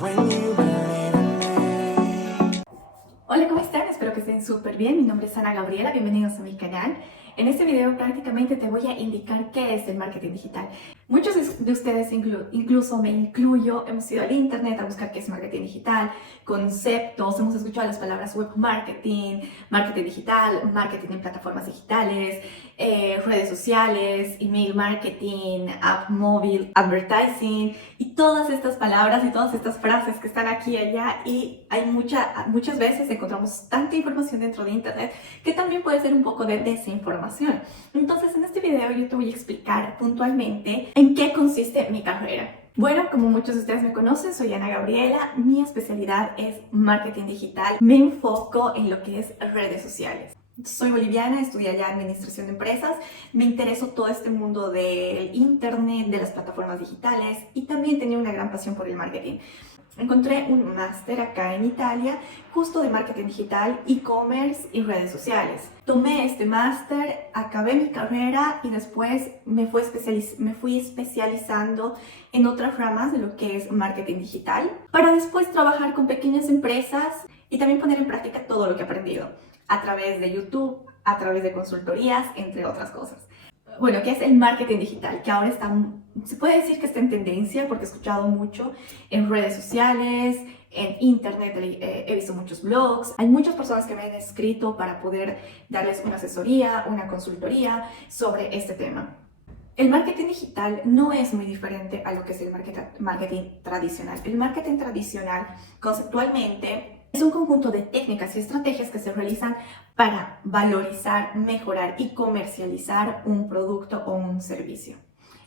when you believe in me. Hola, ¿cómo están? Espero que estén súper bien. Mi nombre es Ana Gabriela, bienvenidos a mi canal. En este video prácticamente te voy a indicar qué es el marketing digital. Muchos de ustedes, incluso me incluyo, hemos ido al internet a buscar qué es marketing digital, conceptos, hemos escuchado las palabras web marketing, marketing digital, marketing en plataformas digitales, redes sociales, email marketing, app móvil, advertising y todas estas palabras y todas estas frases que están aquí y allá, y hay muchas veces encontramos tanta información dentro de internet que también puede ser un poco de desinformación. Entonces en este video yo te voy a explicar puntualmente en qué consiste mi carrera. Bueno, como muchos de ustedes me conocen, soy Ana Gabriela, mi especialidad es marketing digital, me enfoco en lo que es redes sociales. Soy boliviana, estudié allá administración de empresas, me interesó todo este mundo del internet, de las plataformas digitales y también tenía una gran pasión por el marketing. Encontré un máster acá en Italia, justo de marketing digital, e-commerce y redes sociales. Tomé este máster, acabé mi carrera y después me fui especializando en otras ramas de lo que es marketing digital, para después trabajar con pequeñas empresas y también poner en práctica todo lo que he aprendido a través de YouTube, a través de consultorías, entre otras cosas. Bueno, ¿qué es el marketing digital? Que ahora se puede decir que está en tendencia, porque he escuchado mucho en redes sociales, en internet, he visto muchos blogs. Hay muchas personas que me han escrito para poder darles una asesoría, una consultoría sobre este tema. El marketing digital no es muy diferente a lo que es el marketing tradicional. El marketing tradicional, conceptualmente, es un conjunto de técnicas y estrategias que se realizan para valorizar, mejorar y comercializar un producto o un servicio,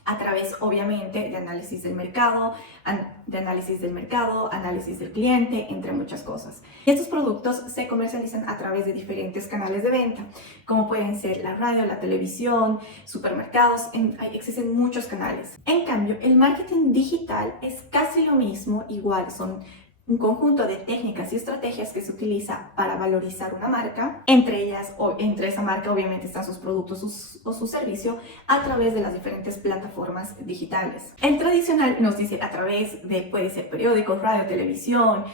a través, obviamente, de análisis del mercado, análisis del cliente, entre muchas cosas. Y estos productos se comercializan a través de diferentes canales de venta, como pueden ser la radio, la televisión, supermercados, existen muchos canales. En cambio, el marketing digital es casi lo mismo, igual son un conjunto de técnicas y estrategias que se utiliza para valorizar una marca. Entre ellas, entre esa marca obviamente están sus productos o su servicio a través de las diferentes plataformas digitales. El tradicional nos dice a través de, puede ser periódicos, radio, televisión,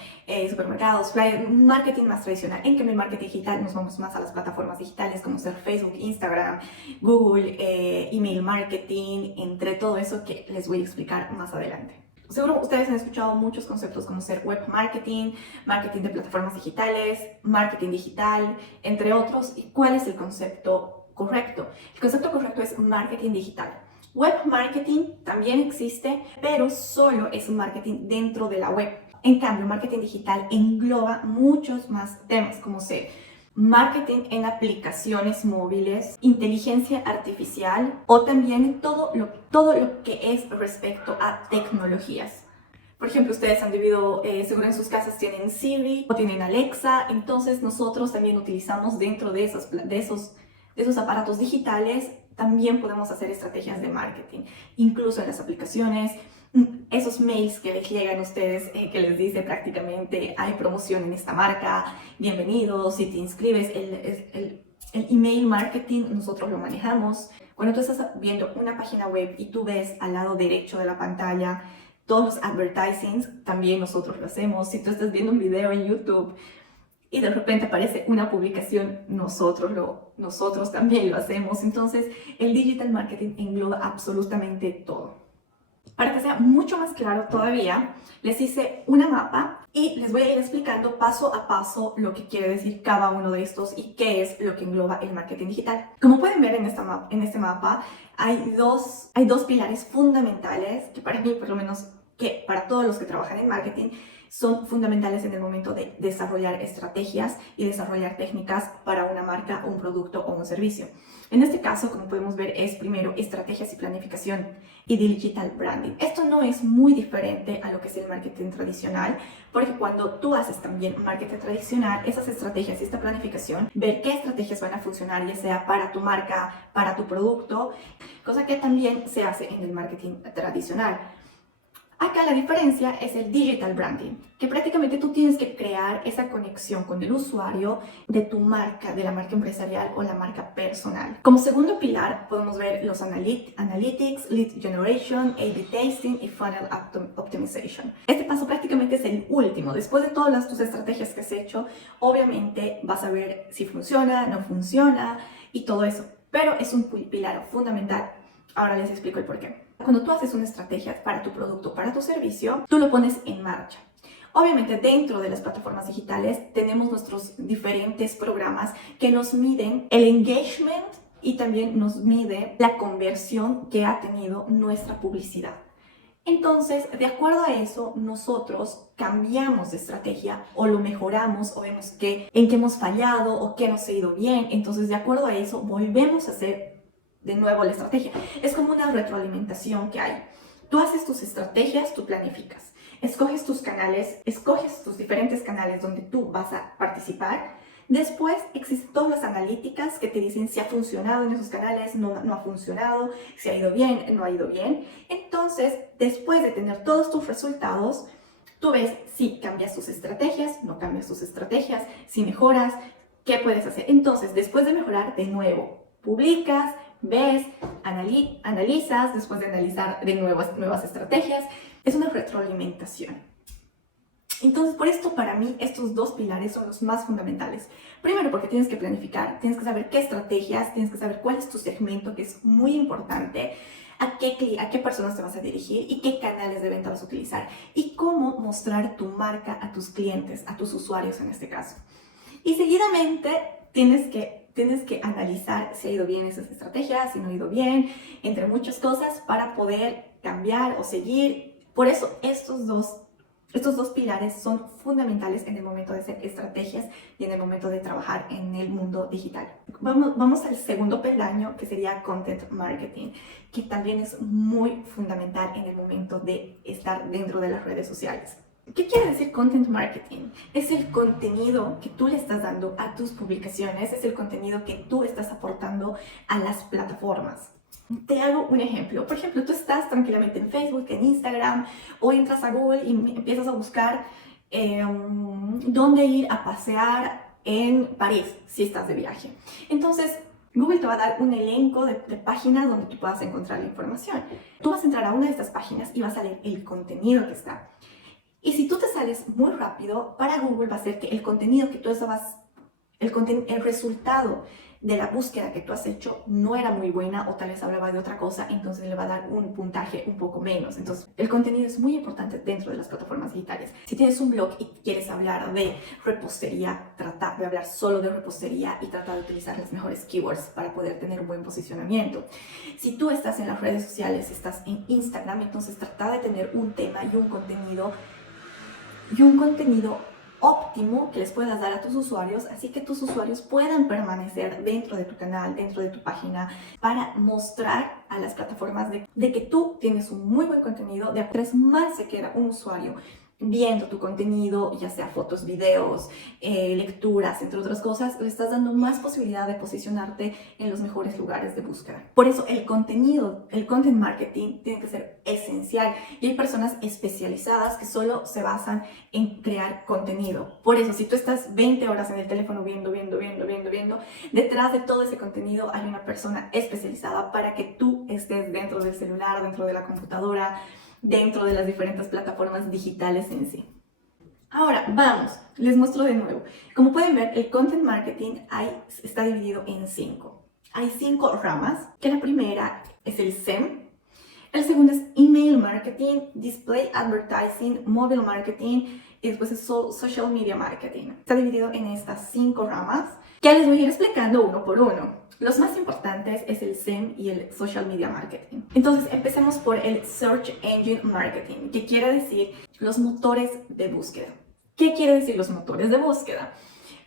supermercados, flyer, marketing más tradicional. En cambio, el marketing digital nos vamos más a las plataformas digitales como ser Facebook, Instagram, Google, email marketing, entre todo eso que les voy a explicar más adelante. Seguro ustedes han escuchado muchos conceptos como ser web marketing, marketing de plataformas digitales, marketing digital, entre otros. ¿Y cuál es el concepto correcto? El concepto correcto es marketing digital. Web marketing también existe, pero solo es un marketing dentro de la web. En cambio, marketing digital engloba muchos más temas como ser marketing en aplicaciones móviles, inteligencia artificial o también todo lo que es respecto a tecnologías. Por ejemplo, ustedes han debido, seguro en sus casas tienen Siri o tienen Alexa, entonces nosotros también utilizamos dentro de esos aparatos digitales, también podemos hacer estrategias de marketing, incluso en las aplicaciones. Esos mails que les llegan a ustedes, que les dice prácticamente hay promoción en esta marca, bienvenidos, si te inscribes, el email marketing nosotros lo manejamos. Cuando tú estás viendo una página web y tú ves al lado derecho de la pantalla todos los advertisings, también nosotros lo hacemos. Si tú estás viendo un video en YouTube y de repente aparece una publicación, nosotros también lo hacemos. Entonces, el digital marketing engloba absolutamente todo. Para que sea mucho más claro todavía, les hice una mapa y les voy a ir explicando paso a paso lo que quiere decir cada uno de estos y qué es lo que engloba el marketing digital. Como pueden ver en este mapa, hay dos pilares fundamentales que para mí, por lo menos que para todos los que trabajan en marketing, son fundamentales en el momento de desarrollar estrategias y desarrollar técnicas para una marca, un producto o un servicio. En este caso, como podemos ver, es primero estrategias y planificación y digital branding. Esto no es muy diferente a lo que es el marketing tradicional, porque cuando tú haces también marketing tradicional, esas estrategias y esta planificación, ver qué estrategias van a funcionar, ya sea para tu marca, para tu producto, cosa que también se hace en el marketing tradicional. Acá la diferencia es el digital branding, que prácticamente tú tienes que crear esa conexión con el usuario de tu marca, de la marca empresarial o la marca personal. Como segundo pilar podemos ver los analytics, lead generation, A/B testing y funnel optimization. Este paso prácticamente es el último. Después de todas tus estrategias que has hecho, obviamente vas a ver si funciona, no funciona y todo eso. Pero es un pilar fundamental. Ahora les explico el porqué. Cuando tú haces una estrategia para tu producto, para tu servicio, tú lo pones en marcha. Obviamente dentro de las plataformas digitales tenemos nuestros diferentes programas que nos miden el engagement y también nos mide la conversión que ha tenido nuestra publicidad. Entonces, de acuerdo a eso, nosotros cambiamos de estrategia o lo mejoramos o vemos en qué hemos fallado o qué nos ha ido bien. Entonces, de acuerdo a eso, volvemos a hacer de nuevo la estrategia. Es como una retroalimentación que hay. Tú haces tus estrategias, tú planificas, escoges tus canales, escoges tus diferentes canales donde tú vas a participar. Después existen todas las analíticas que te dicen si ha funcionado en esos canales, no ha funcionado, si ha ido bien, no ha ido bien. Entonces, después de tener todos tus resultados, tú ves si cambias tus estrategias, no cambias tus estrategias, si mejoras, qué puedes hacer. Entonces, después de mejorar, de nuevo, publicas, ves, analizas, después de analizar de nuevas estrategias. Es una retroalimentación. Entonces, por esto para mí estos dos pilares son los más fundamentales. Primero, porque tienes que planificar, tienes que saber qué estrategias, tienes que saber cuál es tu segmento, que es muy importante, a qué personas te vas a dirigir y qué canales de venta vas a utilizar y cómo mostrar tu marca a tus clientes, a tus usuarios en este caso. Y seguidamente tienes que analizar si ha ido bien esas estrategias, si no ha ido bien, entre muchas cosas para poder cambiar o seguir. Por eso estos dos pilares son fundamentales en el momento de hacer estrategias y en el momento de trabajar en el mundo digital. Vamos al segundo peldaño, que sería content marketing, que también es muy fundamental en el momento de estar dentro de las redes sociales. ¿Qué quiere decir content marketing? Es el contenido que tú le estás dando a tus publicaciones, es el contenido que tú estás aportando a las plataformas. Te hago un ejemplo. Por ejemplo, tú estás tranquilamente en Facebook, en Instagram, o entras a Google y empiezas a buscar dónde ir a pasear en París si estás de viaje. Entonces, Google te va a dar un elenco de páginas donde tú puedas encontrar la información. Tú vas a entrar a una de estas páginas y vas a leer el contenido que está. Y si tú te sales muy rápido, para Google va a ser que el contenido que tú estabas, el resultado de la búsqueda que tú has hecho no era muy buena o tal vez hablaba de otra cosa, entonces le va a dar un puntaje un poco menos. Entonces, el contenido es muy importante dentro de las plataformas digitales. Si tienes un blog y quieres hablar de repostería, trata de hablar solo de repostería y trata de utilizar las mejores keywords para poder tener un buen posicionamiento. Si tú estás en las redes sociales, estás en Instagram, entonces trata de tener un tema y un contenido óptimo que les puedas dar a tus usuarios, así que tus usuarios puedan permanecer dentro de tu canal, dentro de tu página, para mostrar a las plataformas de que tú tienes un muy buen contenido, de a más se queda un usuario viendo tu contenido, ya sea fotos, videos, lecturas, entre otras cosas, le estás dando más posibilidad de posicionarte en los mejores lugares de búsqueda. Por eso el content marketing tiene que ser esencial y hay personas especializadas que solo se basan en crear contenido. Por eso, si tú estás 20 horas en el teléfono viendo, detrás de todo ese contenido hay una persona especializada para que tú estés dentro del celular, dentro de la computadora, dentro de las diferentes plataformas digitales en sí. Ahora, vamos, les muestro de nuevo. Como pueden ver, el content marketing está dividido en 5. Hay 5 ramas, que la primera es el SEM, el segundo es email marketing, display advertising, mobile marketing y después es social media marketing. Está dividido en estas 5 ramas que les voy a ir explicando uno por uno. Los más importantes es el SEM y el Social Media Marketing. Entonces, empecemos por el Search Engine Marketing, que quiere decir los motores de búsqueda. ¿Qué quiere decir los motores de búsqueda?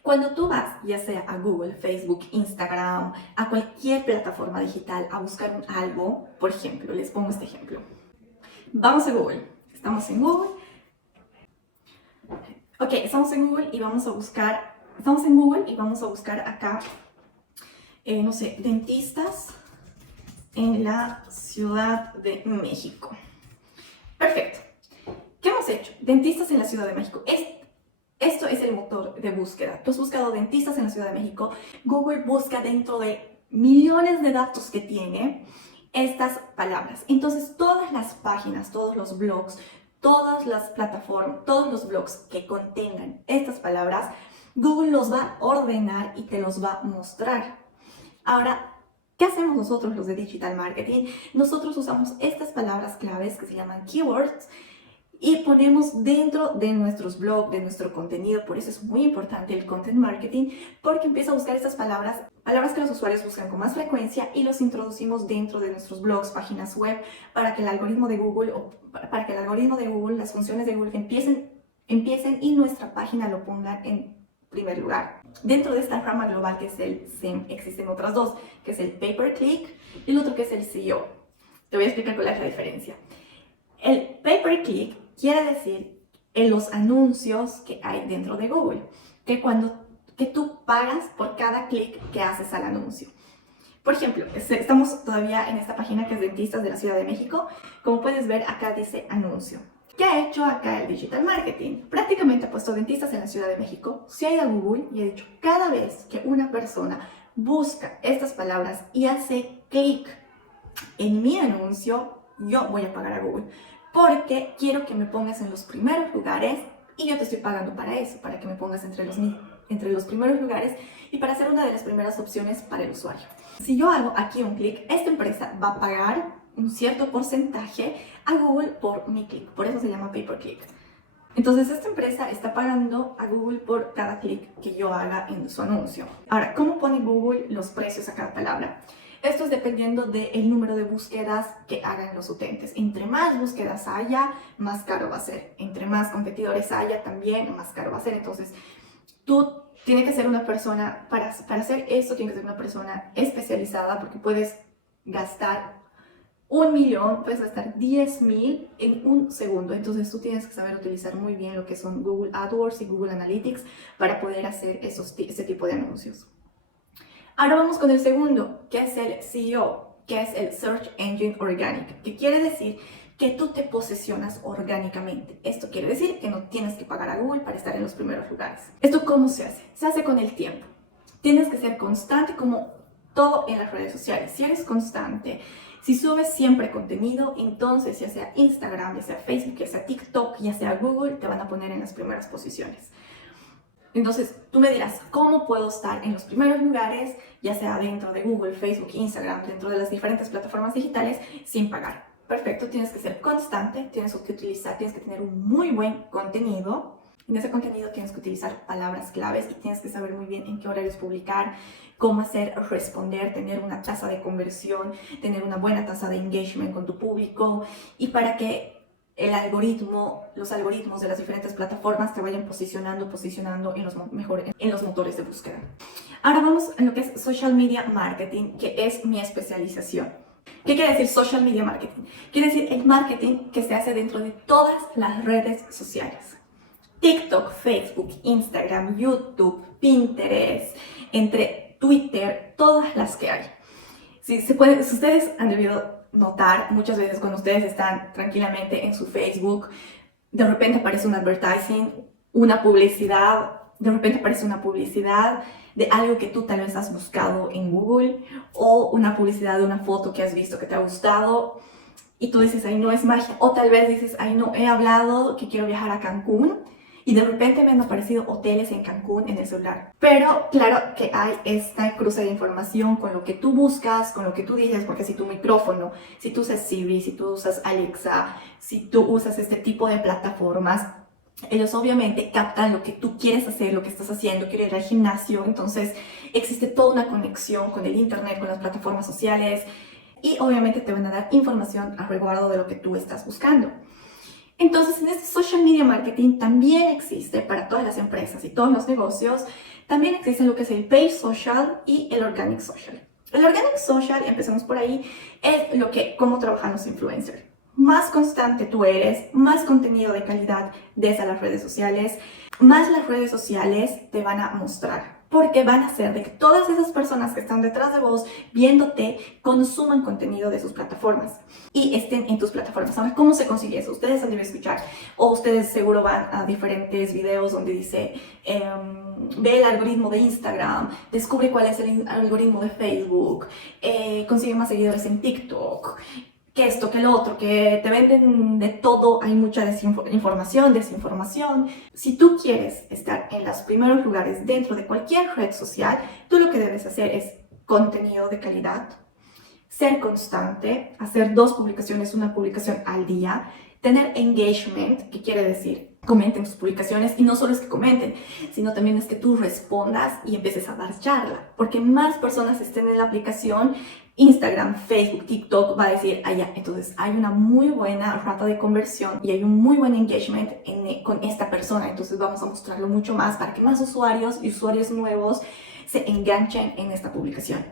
Cuando tú vas, ya sea a Google, Facebook, Instagram, a cualquier plataforma digital a buscar algo, por ejemplo, les pongo este ejemplo. Vamos a Google. Estamos en Google. Ok, estamos en Google y vamos a buscar acá no sé, dentistas en la Ciudad de México. Perfecto. hemos hecho? Dentistas en la Ciudad de México. Esto es el motor de búsqueda. Tú has buscado dentistas en la Ciudad de México. Google busca dentro de millones de datos que tiene estas palabras. Entonces, todas las páginas, todos los blogs, todas las plataformas, todos los blogs que contengan estas palabras, Google los va a ordenar y te los va a mostrar. Ahora, ¿qué hacemos nosotros los de Digital Marketing? Nosotros usamos estas palabras claves que se llaman keywords y ponemos dentro de nuestros blogs, de nuestro contenido. Por eso es muy importante el content marketing, porque empieza a buscar estas palabras que los usuarios buscan con más frecuencia, y los introducimos dentro de nuestros blogs, páginas web, para que el algoritmo de Google, las funciones de Google empiecen y nuestra página lo ponga en primer lugar. Dentro de esta rama global que es el SEM, existen otras dos, que es el pay-per-click y el otro que es el SEO. Te voy a explicar cuál es la diferencia. El pay-per-click quiere decir en los anuncios que hay dentro de Google, que tú pagas por cada clic que haces al anuncio. Por ejemplo, estamos todavía en esta página que es Dentistas de la Ciudad de México. Como puedes ver, acá dice anuncio. ¿Qué ha hecho acá el Digital Marketing? Prácticamente ha puesto Dentistas en la Ciudad de México, se ha ido a Google y ha dicho, cada vez que una persona busca estas palabras y hace clic en mi anuncio, yo voy a pagar a Google, porque quiero que me pongas en los primeros lugares y yo te estoy pagando para eso, para que me pongas entre los primeros lugares y para ser una de las primeras opciones para el usuario. Si yo hago aquí un clic, esta empresa va a pagar un cierto porcentaje a Google por mi clic, por eso se llama pay-per-click. Entonces esta empresa está pagando a Google por cada clic que yo haga en su anuncio. Ahora, ¿cómo pone Google los precios a cada palabra? Esto es dependiendo del número de búsquedas que hagan los utentes. Entre más búsquedas haya, más caro va a ser. Entre más competidores haya, también más caro va a ser. Entonces, tú tienes que ser una persona, para hacer esto, tienes que ser una persona especializada, porque puedes gastar 1 millón, puedes gastar 10,000 en un segundo. Entonces, tú tienes que saber utilizar muy bien lo que son Google AdWords y Google Analytics para poder hacer este tipo de anuncios. Ahora vamos con el segundo, que es el SEO, que es el Search Engine Organic, que quiere decir que tú te posicionas orgánicamente. Esto quiere decir que no tienes que pagar a Google para estar en los primeros lugares. ¿Esto cómo se hace? Se hace con el tiempo. Tienes que ser constante, como todo en las redes sociales. Si eres constante, si subes siempre contenido, entonces ya sea Instagram, ya sea Facebook, ya sea TikTok, ya sea Google, te van a poner en las primeras posiciones. Entonces, tú me dirás, ¿cómo puedo estar en los primeros lugares, ya sea dentro de Google, Facebook, Instagram, dentro de las diferentes plataformas digitales, sin pagar? Perfecto, tienes que ser constante, tienes que tener un muy buen contenido. En ese contenido tienes que utilizar palabras claves y tienes que saber muy bien en qué horarios publicar, cómo hacer responder, tener una tasa de conversión, tener una buena tasa de engagement con tu público, y para que los algoritmos de las diferentes plataformas te vayan posicionando en los motores de búsqueda. Ahora vamos a lo que es Social Media Marketing, que es mi especialización. ¿Qué quiere decir Social Media Marketing? Quiere decir el marketing que se hace dentro de todas las redes sociales. TikTok, Facebook, Instagram, YouTube, Pinterest, entre Twitter, todas las que hay. Si ustedes han debido notar muchas veces cuando ustedes están tranquilamente en su Facebook, de repente aparece un advertising, de repente aparece una publicidad de algo que tú tal vez has buscado en Google, o una publicidad de una foto que has visto que te ha gustado y tú dices, ay, no, es magia. O tal vez dices, ay, no, he hablado que quiero viajar a Cancún y de repente me han aparecido hoteles en Cancún en el celular. Pero claro que hay esta cruce de información con lo que tú buscas, con lo que tú dices, porque si tu micrófono, si tú usas Siri, si tú usas Alexa, si tú usas este tipo de plataformas, ellos obviamente captan lo que tú quieres hacer, lo que estás haciendo. Quiero ir al gimnasio, entonces existe toda una conexión con el internet, con las plataformas sociales, y obviamente te van a dar información a resguardo de lo que tú estás buscando. Entonces, en este social media marketing también existe para todas las empresas y todos los negocios, también existe lo que es el paid social y el organic social. El organic social, empecemos por ahí, es cómo trabajan los influencers. Más constante tú eres, más contenido de calidad des a las redes sociales, más las redes sociales te van a mostrar. porque van a hacer de que todas esas personas que están detrás de vos viéndote consuman contenido de sus plataformas y estén en tus plataformas. Ahora, ¿cómo se consigue eso? Ustedes han de escuchar, o ustedes seguro van a diferentes videos donde dice ve el algoritmo de Instagram, descubre cuál es el algoritmo de Facebook, consigue más seguidores en TikTok, que esto, que lo otro, que te venden de todo, hay mucha desinformación. Si tú quieres estar en los primeros lugares dentro de cualquier red social, tú lo que debes hacer es contenido de calidad, ser constante, hacer 2 publicaciones, una publicación al día, tener engagement, que quiere decir comenten tus publicaciones, y no solo es que comenten, sino también es que tú respondas y empieces a dar charla, porque más personas estén en la aplicación. Instagram, Facebook, TikTok va a decir, ya, entonces hay una muy buena rata de conversión y hay un muy buen engagement con esta persona, entonces vamos a mostrarlo mucho más para que más usuarios y usuarios nuevos se enganchen en esta publicación.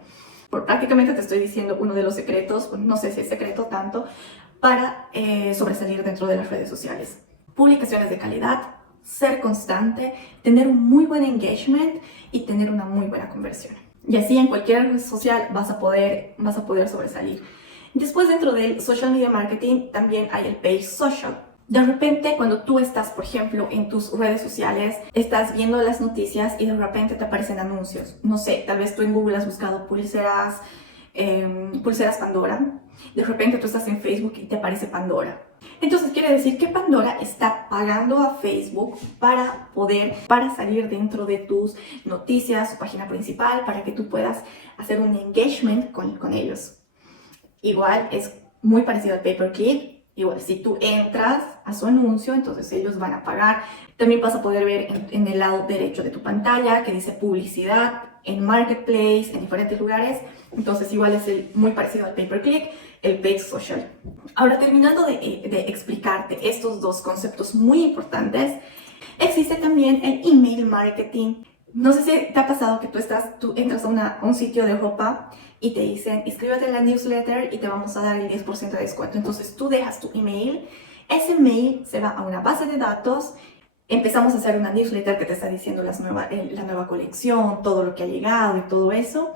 Prácticamente te estoy diciendo uno de los secretos, no sé si es secreto tanto, para sobresalir dentro de las redes sociales. Publicaciones de calidad, ser constante, tener un muy buen engagement y tener una muy buena conversión. Y así en cualquier red social vas a poder sobresalir. Después, dentro del social media marketing también hay el page social. De repente, cuando tú estás, por ejemplo, en tus redes sociales, estás viendo las noticias y de repente te aparecen anuncios. No sé, tal vez tú en Google has buscado pulseras Pandora. De repente tú estás en Facebook y te aparece Pandora. Entonces quiere decir que Pandora está pagando a Facebook para salir dentro de tus noticias, su página principal, para que tú puedas hacer un engagement con ellos. Igual es muy parecido al pay-per-click. Igual, si tú entras a su anuncio, entonces ellos van a pagar. También vas a poder ver en el lado derecho de tu pantalla que dice publicidad en Marketplace, en diferentes lugares. Entonces igual es muy parecido al pay-per-click, el page social. Ahora, terminando de explicarte estos 2 conceptos muy importantes, existe también el email marketing. No sé si te ha pasado que tú entras a un sitio de ropa y te dicen, inscríbete en la newsletter y te vamos a dar el 10% de descuento. Entonces tú dejas tu email, ese mail se va a una base de datos, empezamos a hacer una newsletter que te está diciendo la nueva colección, todo lo que ha llegado y todo eso.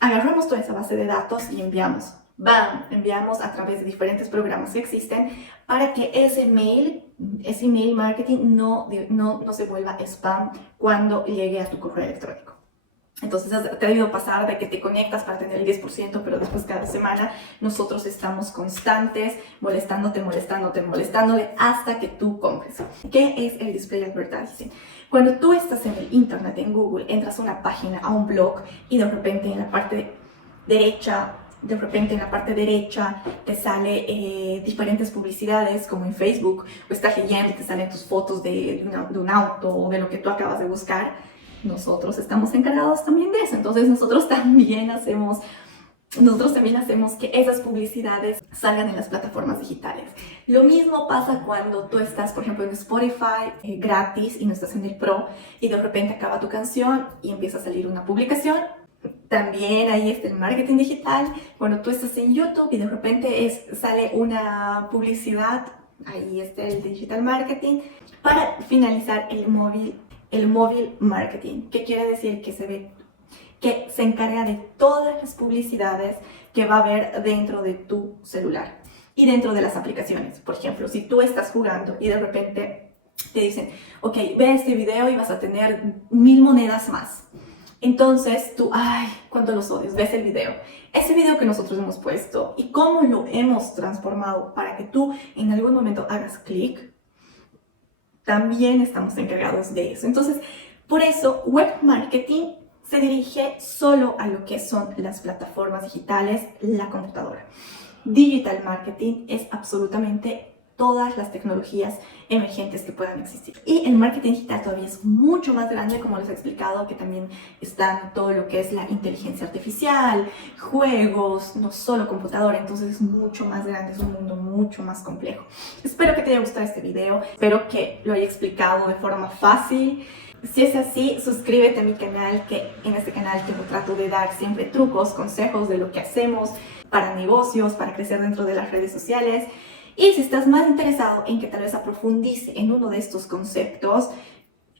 Agarramos toda esa base de datos y enviamos a través de diferentes programas que existen para que ese email marketing no se vuelva spam cuando llegue a tu correo electrónico. Entonces te ha debido pasar de que te conectas para tener el 10%, pero después cada semana nosotros estamos constantes, molestándole hasta que tú compres. ¿Qué es el display advertising? Cuando tú estás en el internet, en Google, entras a una página, a un blog, y de repente en la parte derecha te sale diferentes publicidades, como en Facebook, o está genial, te salen tus fotos de un auto o de lo que tú acabas de buscar. Nosotros estamos encargados también de eso. Entonces nosotros también hacemos que esas publicidades salgan en las plataformas digitales. Lo mismo pasa cuando tú estás, por ejemplo, en Spotify gratis y no estás en el Pro, y de repente acaba tu canción y empieza a salir una publicación. También ahí está el marketing digital. Cuando tú estás en YouTube y de repente sale una publicidad, ahí está el digital marketing. Para finalizar, el móvil marketing, que quiere decir que se encarga de todas las publicidades que va a haber dentro de tu celular y dentro de las aplicaciones. Por ejemplo, si tú estás jugando y de repente te dicen, ok, ve este video y vas a tener 1000 monedas más. Entonces tú, cuánto los odios, ves el video. Ese video que nosotros hemos puesto y cómo lo hemos transformado para que tú en algún momento hagas clic, también estamos encargados de eso. Entonces, por eso, web marketing se dirige solo a lo que son las plataformas digitales, la computadora. Digital marketing es absolutamente todas las tecnologías emergentes que puedan existir. Y el marketing digital todavía es mucho más grande, como les he explicado, que también están todo lo que es la inteligencia artificial, juegos, no solo computadora. Entonces es mucho más grande, es un mundo mucho más complejo. Espero que te haya gustado este video, espero que lo haya explicado de forma fácil. Si es así, suscríbete a mi canal, que en este canal te trato de dar siempre trucos, consejos de lo que hacemos para negocios, para crecer dentro de las redes sociales. Y si estás más interesado en que tal vez aprofundice en uno de estos conceptos,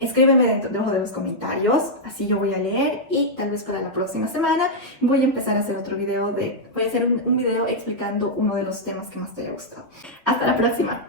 Escríbeme debajo de los comentarios, así yo voy a leer y tal vez para la próxima semana voy a empezar a hacer otro video voy a hacer un video explicando uno de los temas que más te haya gustado. Hasta la próxima.